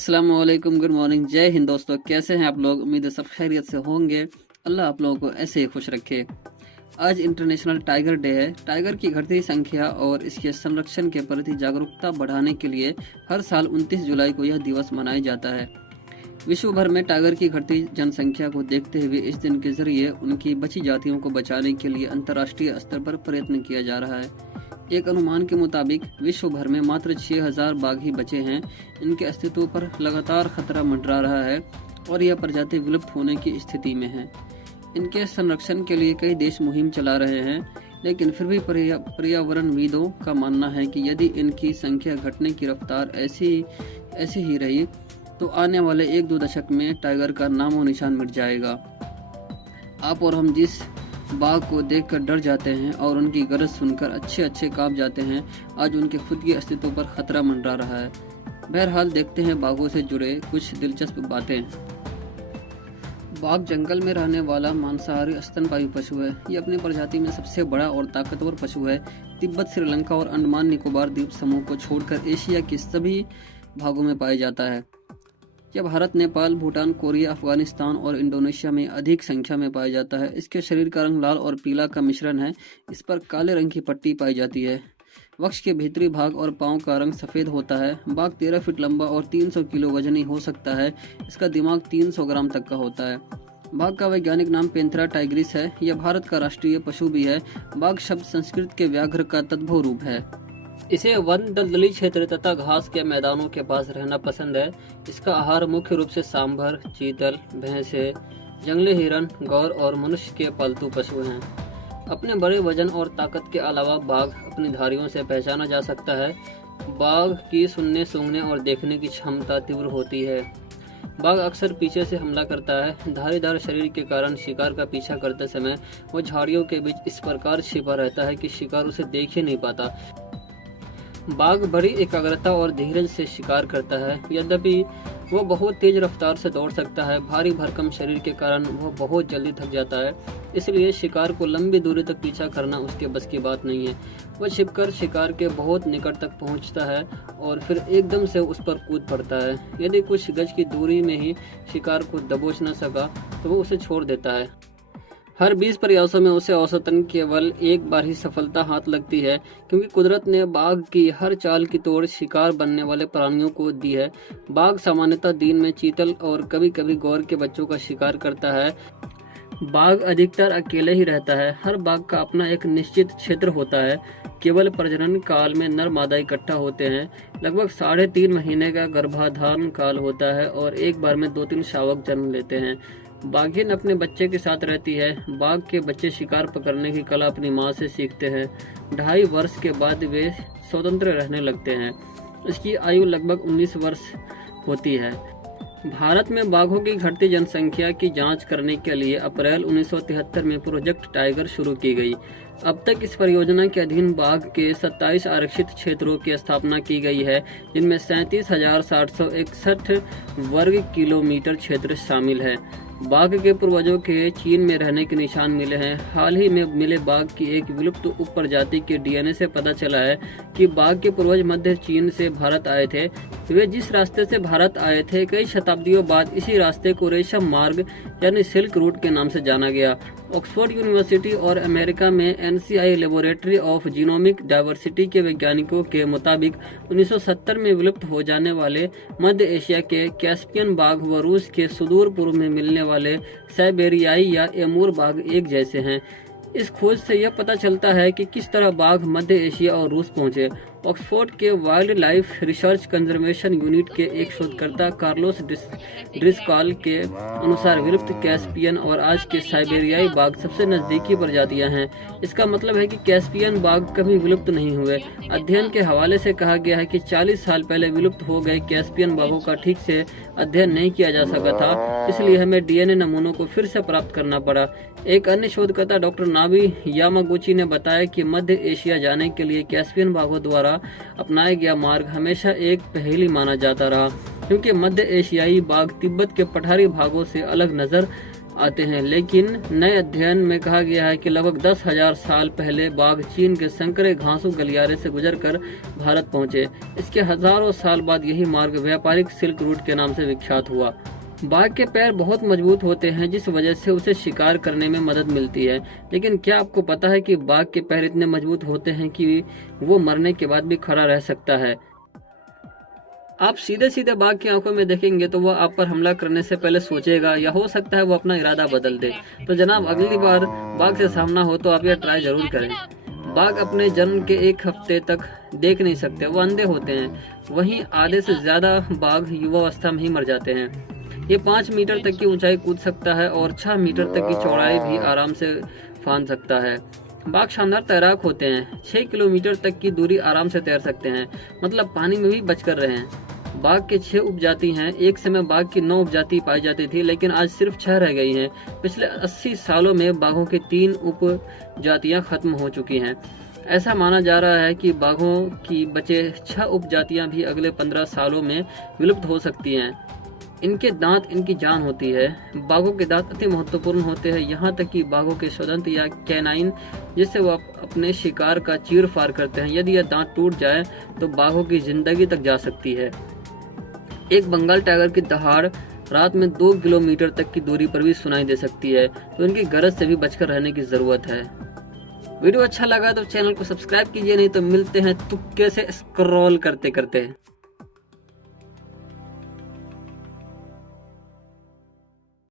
अस्सलाम वालेकुम, good morning, जय हिंद दोस्तों। कैसे हैं आप लोग? उम्मीद है सब खैरियत से होंगे। अल्लाह आप लोगों को ऐसे ही खुश रखे। आज इंटरनेशनल टाइगर डे है। टाइगर की घटती संख्या और इसके संरक्षण के प्रति जागरूकता बढ़ाने के लिए हर साल 29 जुलाई को यह दिवस मनाया जाता है। विश्व भर में टाइगर की घटती जनसंख्या को देखते हुए इस दिन के जरिए उनकी बची जातियों को बचाने के लिए अंतर्राष्ट्रीय स्तर पर प्रयत्न किया जा रहा है। एक अनुमान के मुताबिक विश्व भर में मात्र 6000 बाघ ही बचे हैं। इनके अस्तित्व पर लगातार खतरा मंडरा रहा है और यह प्रजाति विलुप्त होने की स्थिति में है। इनके संरक्षण के लिए कई देश मुहिम चला रहे हैं, लेकिन फिर भी पर्यावरणविदों का मानना है कि यदि इनकी संख्या घटने की रफ्तार ऐसी ही रही तो आने वाले 1-2 दशक में टाइगर का नामो निशान मिट जाएगा। आप और हम जिस बाघ को देखकर डर जाते हैं और उनकी गरज सुनकर अच्छे कांप जाते हैं, आज उनके खुद के अस्तित्व पर खतरा मंडरा रहा है। बहरहाल देखते हैं बाघों से जुड़े कुछ दिलचस्प बातें। बाघ जंगल में रहने वाला मांसाहारी स्तनपायी पशु है। ये अपनी प्रजाति में सबसे बड़ा और ताकतवर पशु है। तिब्बत, श्रीलंका और अंडमान निकोबार द्वीप समूह को छोड़कर एशिया के सभी भागों में पाया जाता है। यह भारत, नेपाल, भूटान, कोरिया, अफगानिस्तान और इंडोनेशिया में अधिक संख्या में पाया जाता है। इसके शरीर का रंग लाल और पीला का मिश्रण है। इस पर काले रंग की पट्टी पाई जाती है। वक्ष के भीतरी भाग और पांव का रंग सफेद होता है। बाघ 13 फीट लंबा और 300 किलो वजनी हो सकता है। इसका दिमाग 300 ग्राम तक का होता है। बाघ का वैज्ञानिक नाम पैंथेरा टाइग्रिस है। यह भारत का राष्ट्रीय पशु भी है। बाघ शब्द संस्कृत के व्याघ्र का तद्भव रूप है। इसे वन, दलदली क्षेत्र तथा घास के मैदानों के पास रहना पसंद है। इसका आहार मुख्य रूप से सांभर, चीतल, भैंसे, जंगली हिरन, गौर और मनुष्य के पालतू पशु हैं। अपने बड़े वजन और ताकत के अलावा बाघ अपनी धारियों से पहचाना जा सकता है। बाघ की सुनने, सूंघने और देखने की क्षमता तीव्र होती है। बाघ अक्सर पीछे से हमला करता है। धारीदार शरीर के कारण शिकार का पीछा करते समय वो झाड़ियों के बीच इस प्रकार छिपा रहता है कि शिकार उसे देख ही नहीं पाता। बाघ बड़ी एकाग्रता और धीरज से शिकार करता है। यद्यपि वो बहुत तेज रफ्तार से दौड़ सकता है, भारी भरकम शरीर के कारण वह बहुत जल्दी थक जाता है। इसलिए शिकार को लंबी दूरी तक पीछा करना उसके बस की बात नहीं है। वह छिपकर शिकार के बहुत निकट तक पहुंचता है और फिर एकदम से उस पर कूद पड़ता है। यदि कुछ गज की दूरी में ही शिकार को दबोच न सका तो वो उसे छोड़ देता है। हर 20 प्रयासों में उसे औसतन केवल एक बार ही सफलता हाथ लगती है, क्योंकि कुदरत ने बाघ की हर चाल की तोड़ शिकार बनने वाले प्राणियों को दी है। बाघ सामान्यतः दिन में चीतल और कभी कभी गौर के बच्चों का शिकार करता है। बाघ अधिकतर अकेले ही रहता है। हर बाघ का अपना एक निश्चित क्षेत्र होता है। केवल प्रजनन काल में नर मादा इकट्ठा होते हैं। लगभग 3.5 महीने का गर्भाधान काल होता है और एक बार में 2-3 शावक जन्म लेते हैं। बाघिन अपने बच्चे के साथ रहती है। बाघ के बच्चे शिकार पकड़ने की कला अपनी माँ से सीखते हैं। 2.5 वर्ष के बाद वे स्वतंत्र रहने लगते हैं। इसकी आयु लगभग 19 वर्ष होती है। भारत में बाघों की घटती जनसंख्या की जांच करने के लिए अप्रैल 1973 में प्रोजेक्ट टाइगर शुरू की गई। अब तक इस परियोजना के अधीन बाघ के 27 आरक्षित क्षेत्रों की स्थापना की गई है, जिनमें 37,761 वर्ग किलोमीटर क्षेत्र शामिल है। बाघ के पूर्वजों के चीन में रहने के निशान मिले हैं। हाल ही में मिले बाघ की एक विलुप्त उप प्रजाति के डीएनए से पता चला है कि बाघ के पूर्वज मध्य चीन से भारत आए थे। वे जिस रास्ते से भारत आए थे, कई शताब्दियों बाद इसी रास्ते को रेशम मार्ग यानी सिल्क रूट के नाम से जाना गया। ऑक्सफोर्ड यूनिवर्सिटी और अमेरिका में NCI laboratory of genomic diversity के वैज्ञानिकों के मुताबिक 1970 में विलुप्त हो जाने वाले मध्य एशिया के कैस्पियन बाघ व रूस के सुदूर पूर्व में मिलने वाले साइबेरियाई या एमूर बाघ एक जैसे हैं। इस खोज से यह पता चलता है कि किस तरह बाघ मध्य एशिया और रूस पहुंचे। ऑक्सफोर्ड के wild life research conservation unit के एक शोधकर्ता कार्लोस ड्रिस्कॉल के अनुसार विलुप्त कैस्पियन और आज के साइबेरियाई बाघ सबसे नजदीकी प्रजातियां हैं। इसका मतलब है कि कैस्पियन बाघ कभी विलुप्त नहीं हुए। अध्ययन के हवाले से कहा गया है कि 40 साल पहले विलुप्त हो गए कैस्पियन बाघों का ठीक से अध्ययन नहीं किया जा सका था, इसलिए हमें डीएनए नमूनों को फिर से प्राप्त करना पड़ा। एक अन्य शोधकर्ता डॉक्टर नाबी यामागुची ने बताया कि मध्य एशिया जाने के लिए कैस्पियन बाघों द्वारा अपनाया गया मार्ग हमेशा एक पहेली माना जाता रहा, क्योंकि मध्य एशियाई बाघ तिब्बत के पठारी भागों से अलग नजर आते हैं। लेकिन नए अध्ययन में कहा गया है कि लगभग 10,000 साल पहले बाघ चीन के संकरे घासों गलियारे से गुजरकर भारत पहुंचे। इसके हजारों साल बाद यही मार्ग व्यापारिक सिल्क रूट के नाम से विख्यात हुआ। बाघ के पैर बहुत मजबूत होते हैं, जिस वजह से उसे शिकार करने में मदद मिलती है। लेकिन क्या आपको पता है कि बाघ के पैर इतने मजबूत होते हैं कि वो मरने के बाद भी खड़ा रह सकता है। आप सीधे सीधे बाघ की आंखों में देखेंगे तो वह आप पर हमला करने से पहले सोचेगा, या हो सकता है वो अपना इरादा बदल दे। तो जनाब, अगली बार बाघ से सामना हो तो आप यह ट्राई जरूर करें। बाघ अपने जन्म के 1 हफ्ते तक देख नहीं सकते, वो अंधे होते हैं। वहीं आधे से ज्यादा बाघ युवावस्था में ही मर जाते हैं। ये 5 मीटर तक की ऊंचाई कूद सकता है और 6 मीटर तक की चौड़ाई भी आराम से फांद सकता है। बाघ शानदार तैराक होते हैं, 6 किलोमीटर तक की दूरी आराम से तैर सकते हैं, मतलब पानी में भी बचकर रहें। बाघ के 6 उपजाति हैं। एक समय बाघ की 9 उपजाति पाई जाती थी, लेकिन आज सिर्फ 6 रह गई हैं। पिछले 80 सालों में बाघों की 3 उपजातियां खत्म हो चुकी हैं। ऐसा माना जा रहा है कि बाघों की बचे 6 उपजातियां भी अगले 15 सालों में विलुप्त हो सकती हैं। इनके दांत इनकी जान होती है। बाघों के दांत अति महत्वपूर्ण होते हैं, यहाँ तक कि बाघों के स्वदंत या कैनाइन, जिससे वो अपने शिकार का चीर फाड़ करते हैं, यदि यह दांत टूट जाए तो बाघों की जिंदगी तक जा सकती है। एक बंगाल टाइगर की दहाड़ रात में 2 किलोमीटर तक की दूरी पर भी सुनाई दे सकती है, तो इनकी गरज से भी बचकर रहने की जरूरत है। वीडियो अच्छा लगा तो चैनल को सब्सक्राइब कीजिए, नहीं तो मिलते हैं तुक्के से स्क्रॉल करते करते।